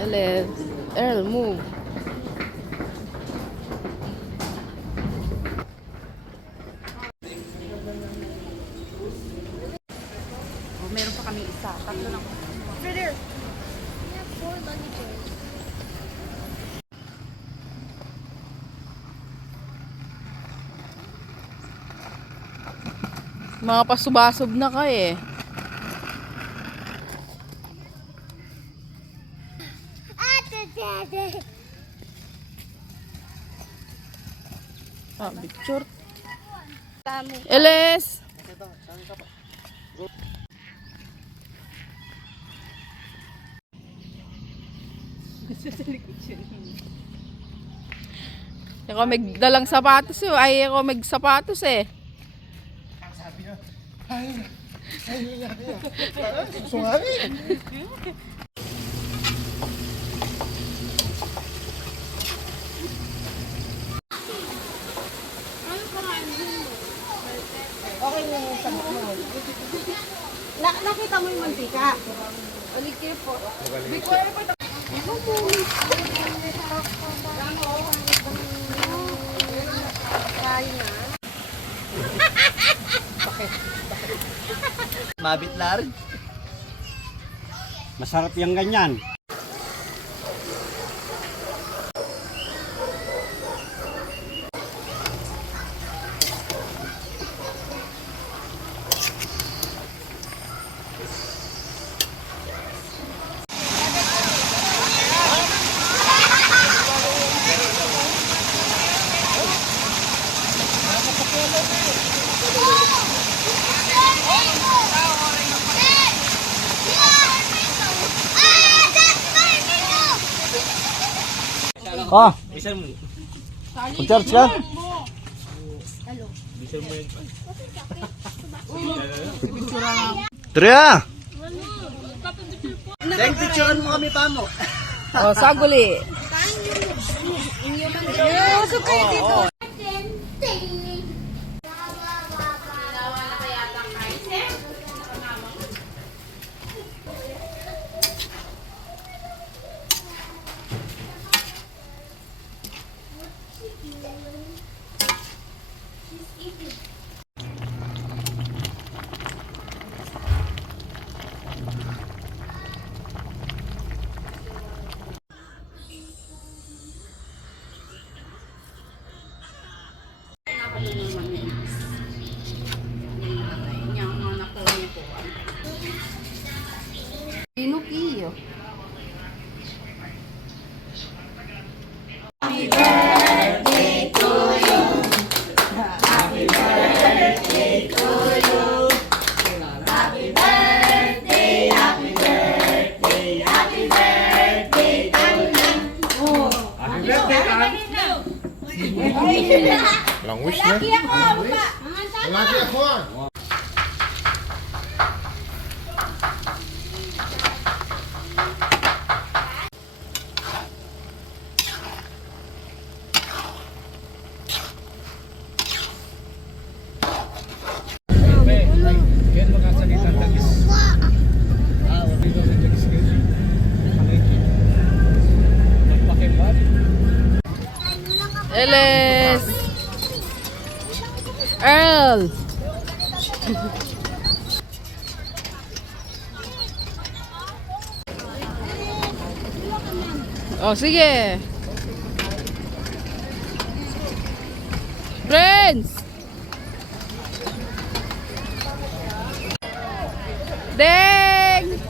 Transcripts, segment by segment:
Earl, move. Oh, meron pa kami isa. Tatlo lang. Brother, we have 4 managers. Mga pasubasub na ka eh. Ah, picture. Tamo. Eles! Ako may dalang sapatos eh. Ay, ako may sapatos eh. Sungari. Okay na yung sabak mo. Nakita mo yung mantika? Alikip po. Bikuya pa ito. Mabit lar. Masarap yung ganyan. Oh, Charge ka? Tria! Thank picturean mo kami pa mo. Oh, saguli. Pinukiyo. Lang wish na. Lagi ako. Eles! Earl! Oh, sige. Friends! Deng!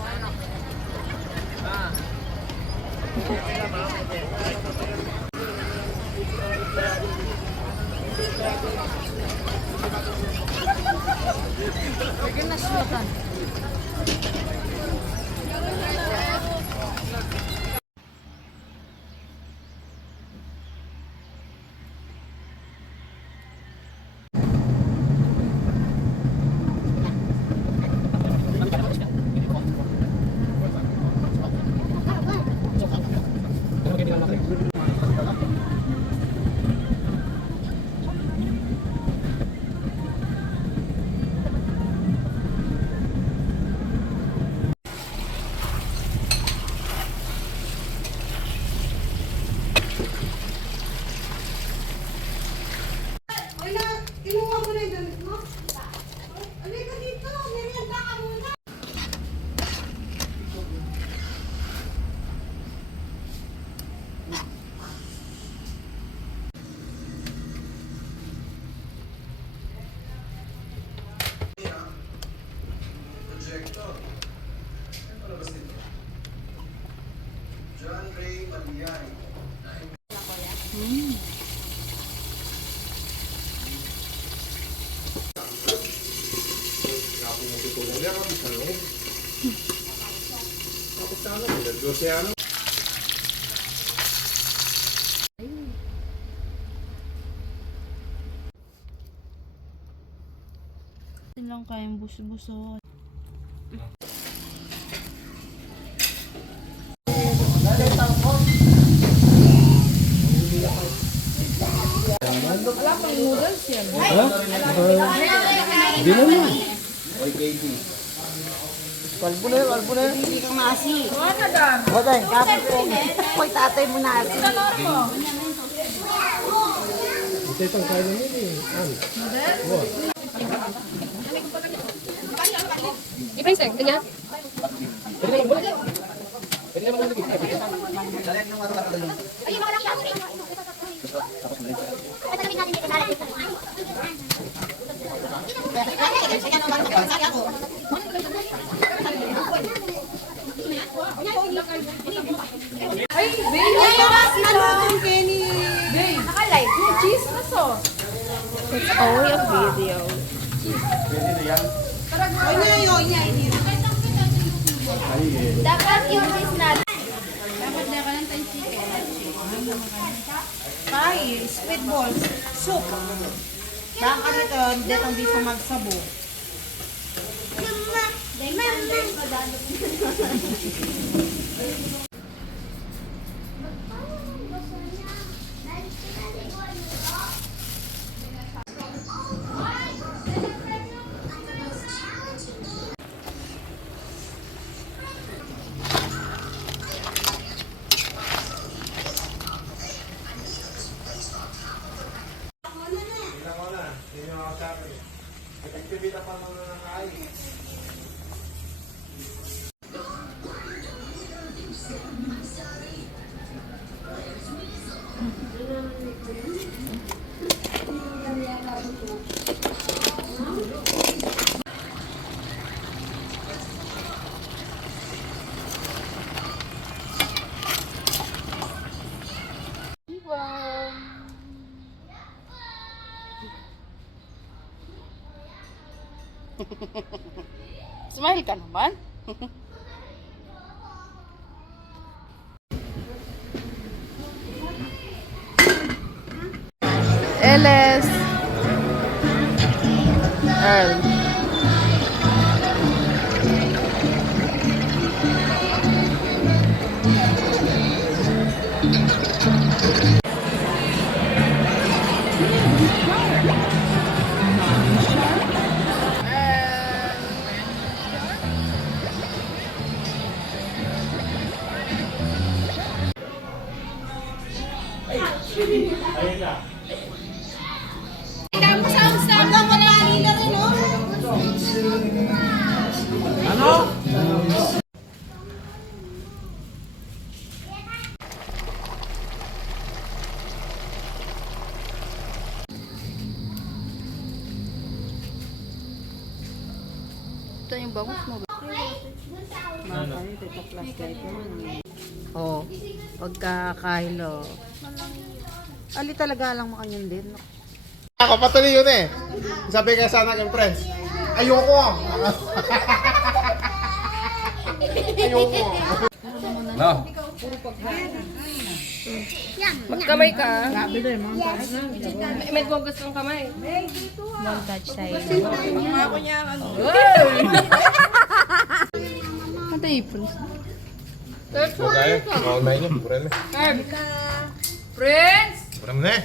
lang kayang buso-buso. Wala pang noodles yan. Hindi naman. Kalbo na yun. Hindi kang maasi. Wala na. Bagay, kapit ko. Hoy, tatay mo na. Ito itong kaya nila eh. Ipaisek, tingnan. Ay, Bay! Bay! Naka-live ka? Cheese na so. It's only a video. Dapat yung is na. Ay, squid balls. Soup. Baka kami to, hindi sa magsabo. Smile ka naman. Eles. Earl. Ito yung bangus mo. Oh, pagkakahilo. Ali talaga lang mo kanyan din. Ako patuloy yun eh. Sabi ka sana kay friends. Ayoko. Ayoko. No. Magkamay ka. May hugas ng kamay. Don't touch tayo. Ako niya. Ano yung prince? Okay. Bawal na yun. Purel na. Prince! Purel na eh.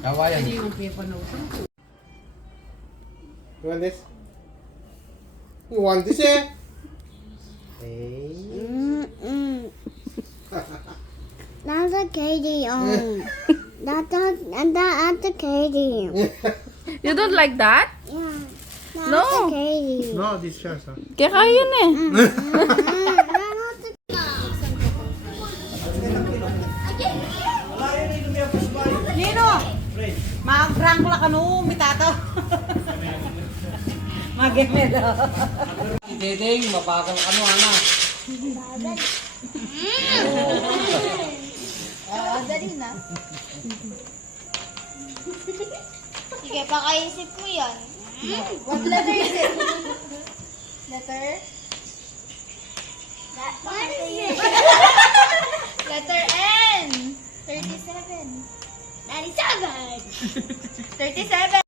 Kawayan. You want this? You want this eh? Hey. That's a Katie on. That's a Katie. You don't like that? Yeah. No. That's a Katie. No, this chance huh? Kaya kaya yun eh. Nino! Mag-prank la kanu, mitataw. Magemelo. Dedeng, mabagal ka no, ana. Dali na. Sige, pakaisip mo yan. What letter is it? Letter? What is it? Letter N. 37. 97. 37.